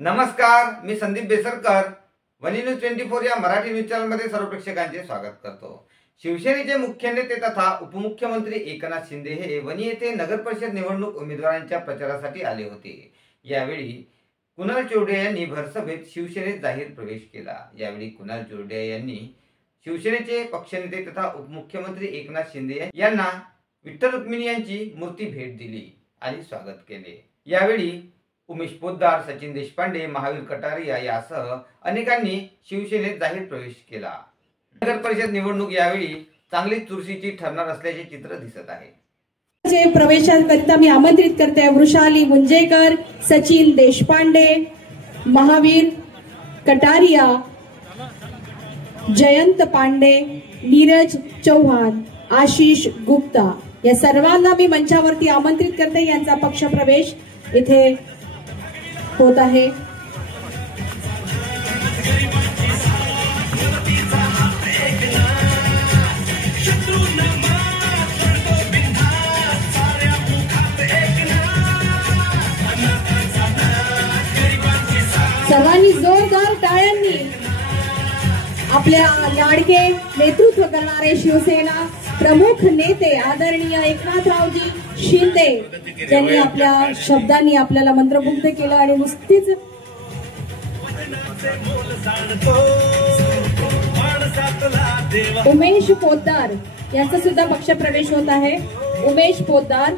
नमस्कार, मी संदीप बेसरकर वनी न्यूज 24 या मराठी न्यूज चॅनलमध्ये सर्व प्रेक्षकांचे स्वागत करतो। शिवसेनेचे मुख्य नेते तथा उपमुख्यमंत्री एकनाथ शिंदे हे वनी येथे नगर परिषद निवडणूक उमेदवारांच्या प्रचारासाठी आले होते। यावेळी कुणाल चोरडिया यांनी भरसभेत शिवसेनेत जाहीर प्रवेश केला। यावेळी कुणाल चोरडिया यांनी शिवसेनेचे पक्षनेते तथा उपमुख्यमंत्री एकनाथ शिंदे यांना विठ्ठल रुक्मिणी यांची मूर्ती भेट दिली आणि स्वागत केले। यावेळी उमेश पोद्दार, सचिन देशपांडे, महावीर कटारिया यासह अनेकांनी शिवसेनेत जाहीर प्रवेश केला। नगर परिषद निवडणूक यावेळी चांगली चुरशीची ठरणार असल्याचे चित्र दिसत आहे। प्रवेशाकरिता मी आमंत्रित करते वृषाली मुंजेकर, सचिन देशपांडे, महावीर कटारिया, जयंत पांडे, नीरज चौहान, आशीष गुप्ता या सर्वांना मी मंचावरती आमंत्रित करते। यांचा पक्ष प्रवेश इथे होत आहे। सर्वांनी जोरदार टाळ्यांनी आपल्या लाडके नेतृत्व करणारे शिवसेना प्रमुख नेते आदरणीय एकनाथरावजी शिंदे यांनी आपल्या शब्दांनी आपल्याला मंत्रमुग्ध केलं आणि नुसतीच उमेश पोद्दार यांचा सुद्धा पक्ष प्रवेश होत आहे। उमेश पोद्दार